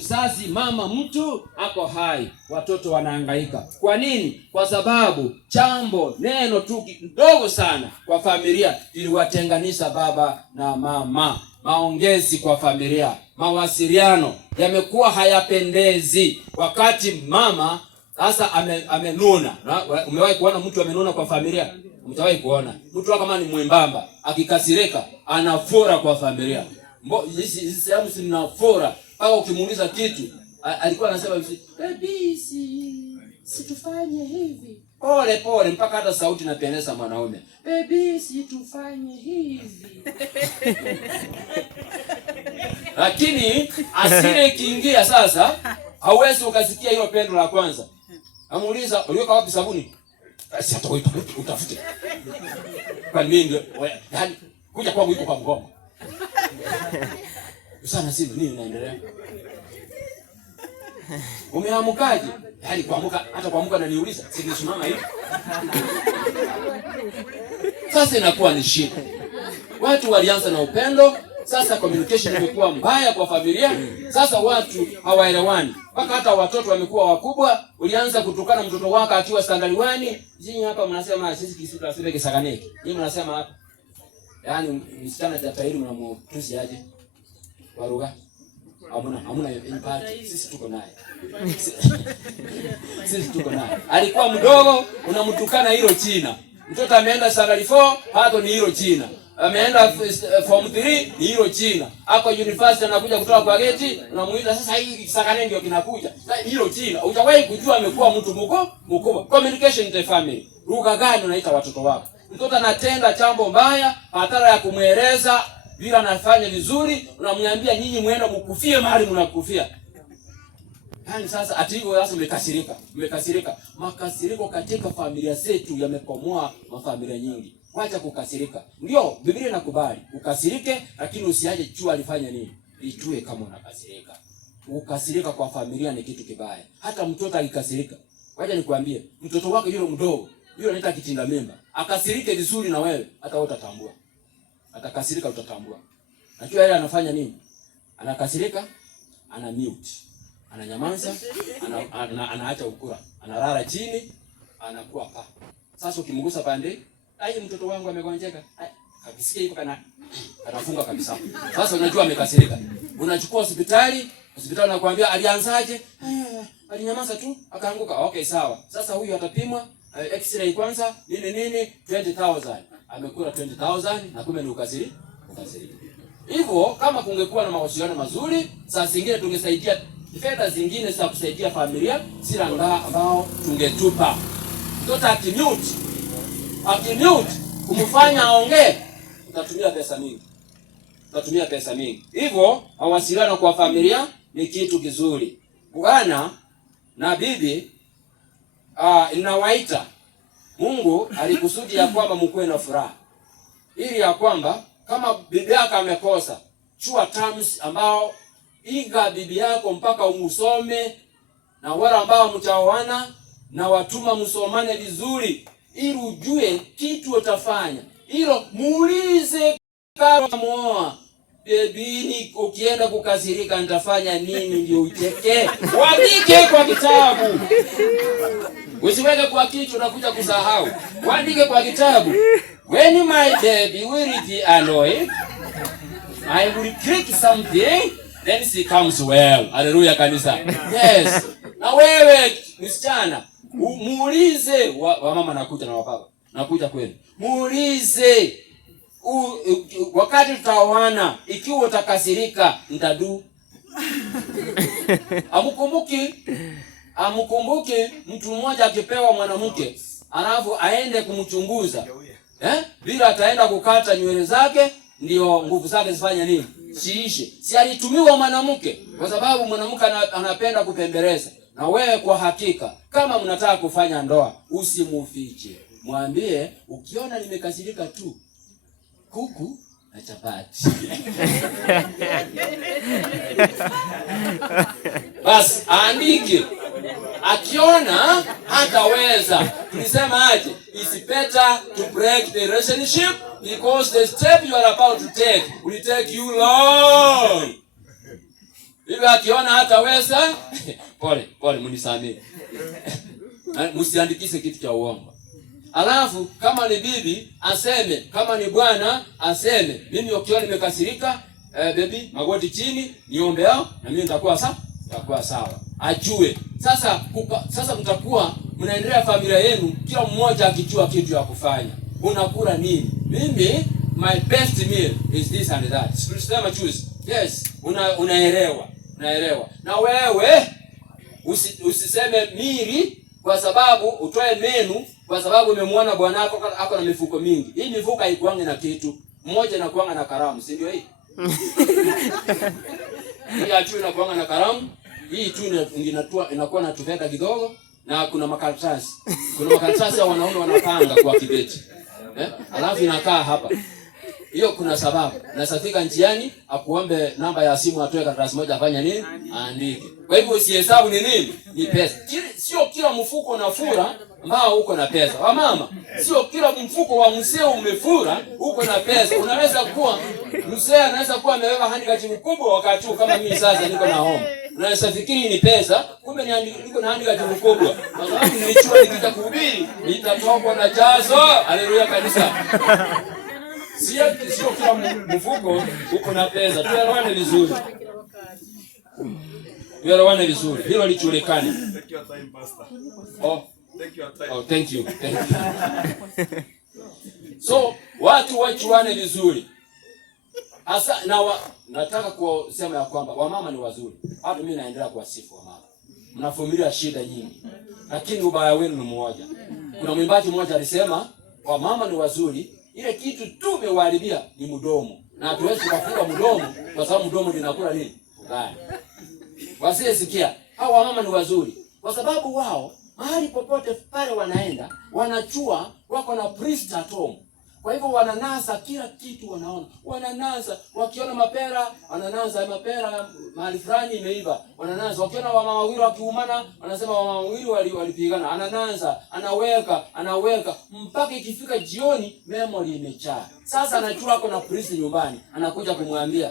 Sasa mama mtu ako hai, watoto wanahangaika. Kwa nini? Kwa sababu neno tu kidogo sana kwa familia iliwatenganisha baba na mama. Maongezi kwa familia, mawasiliano yamekuwa hayapendezi. Wakati mama sasa amenuna. Umewahi kuona mtu amenuna kwa familia? Mtawahi kuona mtu kama ni mwembamba akikasirika anafora kwa familia. Hizi sehemu zinafora. Au ukimuuliza kitu alikuwa anasema baby situfanye hivi pole pole, mpaka hata sauti inapendeza mwanaume. Baby situfanye hivi. Lakini asile ikiingia sasa hauwezi ukasikia hilo pendo la kwanza. Amuuliza uliweka wapi sabuni? Basi hata wewe utafute. Kwa nini yaani kuja kwangu iko kwa mgomo? Sana sisi nini inaendelea? Umeamukaje? Yaani kuamka na niuliza, si nisimama hivi. Sasa inakuwa ni shida. Watu walianza na upendo, sasa communication imekuwa mbaya kwa familia. Sasa watu hawaelewani. Mpaka hata watoto wamekuwa wakubwa, ulianza kutukana mtoto wako akiwa standard 1. Jini hapa mnasema sisi Kisutu tunasema kisakaneki. Yeye mnasema hapa. Yaani msichana cha tairi mnamutusi aje? Waruga. Hamuna impact. Sisi tuko naye. Sisi tuko naye. Alikuwa mdogo unamtukana hilo China. Mtoto ameenda standard 4, hapo ni hilo China. Ameenda form 3 ni hilo China. Hapo university anakuja kutoka kwa geti, unamuita sasa hii sakane ndio kinakuja. Hilo China. Utawahi kujua amekuwa mtu mkubwa. Communication in the family. Lugha gani unaita watoto wako? Mtoto anatenda jambo mbaya, badala ya kumueleza bila anafanya vizuri, unamwambia nyinyi muende mkufie mahali mnakufia. Yaani sasa ati hivyo sasa mmekasirika. Makasiriko katika familia zetu yamekomoa mafamilia nyingi. Wacha kukasirika. Ndio Biblia inakubali ukasirike, lakini usiaje jua alifanya nini. Itue kama unakasirika. Ukasirika kwa familia ni kitu kibaya. Hata mtoto akikasirika, wacha nikwambie, mtoto wako yule mdogo, yule anaita kitinda mimba, akasirike vizuri na wewe, hata wewe utatambua. Atakasirika utatambua. Najua yeye anafanya nini? Anakasirika, ana mute. Ananyamaza, anaacha ukura. Analala chini, anakuwa pa. Sasa ukimgusa pande, ai mtoto wangu amegonjeka. Akisikia hivyo anafunga kabisa. Sasa unajua amekasirika. Unachukua hospitali anakuambia alianzaje? Alinyamaza tu, akaanguka. Okay, sawa. Sasa huyu atapimwa x-ray kwanza, nini 20,000. Amekula 20,000 na kumbe ni ukasiri. Hivyo kama kungekuwa na mawasiliano mazuri, saa zingine tungesaidia fedha zingine za kusaidia familia sila ambao tungetupa. Mtoto akimute kumfanya aongee, utatumia pesa mingi. Hivyo mawasiliano kwa familia ni kitu kizuri. Bwana na bibi inawaita. Mungu alikusudi ya kwamba mkuwe na furaha. Ili ya kwamba kama bibi yako amekosa, chua terms ambao iga bibi yako mpaka umusome, na wale ambao mtaoana na watuma msomane vizuri ili ujue kitu utafanya. Hilo muulize kama muoa. Bibi, ukienda kukasirika nitafanya nini ndio ucheke? Waandike kwa kitabu. Usiweke kwa kichwa unakuja kusahau. Waandike kwa kitabu. When my baby will be annoyed, I will click something, then she comes well. Hallelujah kanisa. Yes. Na wewe msichana, muulize wa mama nakuja na wababa. Nakuja kweli. Muulize wakati tutaoana, ikiwa utakasirika nitadu. Amukumbuki mtu mmoja akipewa mwanamke alafu aende kumchunguza. Bila ataenda kukata nywele zake ndio nguvu zake zifanye nini? Siishe. Si alitumiwa mwanamke kwa sababu mwanamke anapenda kupembeleza. Na wewe kwa hakika kama mnataka kufanya ndoa usimufiche. Mwambie ukiona nimekasirika tu kuku na chapati. Bas andike. Akiona hataweza. Tulisema aje? It's better to break the relationship because the step you are about to take will take you long. Bibi akiona hataweza pole mnisamee. Msiandikise kitu cha uongo. Alafu kama ni bibi aseme, kama ni bwana aseme, mimi ukiona nimekasirika, baby magoti chini, niombea na mimi nitakuwa sawa. Ajue. Sasa mtakuwa mnaendelea familia yenu kila mmoja akijua kitu ya kufanya. Unakula nini? Mimi my best meal is this and that. Sema choose. Yes, unaelewa. Na wewe usiseme miri kwa sababu utoe menu kwa sababu umemwona bwana wako ako na mifuko mingi. Hii mifuko haikuange na kitu. Mmoja inakuanga na karamu, si ndio hii? Hii achu inakuanga na karamu. Hii tu inakuwa na tuveta kidogo na kuna makaratasi. Kuna makaratasi ya wanaume wanapanga kwa kibeti. Alafu inakaa hapa. Hiyo kuna sababu. Na safika njiani akuombe namba ya simu atoe karatasi moja afanye nini? Aandike. Kwa hivyo usihesabu ni nini? Ni pesa. Sio kila mfuko unafura ambao uko na pesa. Wamama, sio kila mfuko wa mzee umefura uko na pesa. Unaweza kuwa mzee anaweza kuwa amebeba handicap mkubwa wakati kama mimi sasa niko na homa. Unaweza fikiri ni pesa, kumbe niko na handicap mkubwa. Kwa sababu nilichua nikita kuhubiri, nitatokwa na jazo. Haleluya kanisa. Sio kila mfuko uko na pesa. Tuelewane vizuri. Hilo lijulikane. Take your time, pastor. Take your time. Thank you. So, watu wachuane vizuri. Asa nataka kusema ya kwamba wamama ni wazuri. Hata mimi naendelea kuwasifu wamama. Mnavumilia shida nyingi. Lakini ubaya wenu ni mmoja. Kuna mwimbaji mmoja alisema wamama ni wazuri. Ile kitu tu umewaharibia ni mdomo. Na hatuwezi kufunga mdomo kwa sababu mdomo linakula nini? Ubaya. Wasiyesikia, hao wamama ni wazuri. Kwa sababu wao mahali popote pale wanaenda, wanachua wako na priest at home. Kwa hivyo wananasa kila kitu wanaona. Wananasa wakiona mapera, wananasa mapera mahali fulani imeiva. Wananasa wakiona wamama wawili wakiumana, wanasema wamama wawili walipigana. Ananasa, anaweka mpaka ikifika jioni memory imejaa. Sasa anachua kuna priest nyumbani, anakuja kumwambia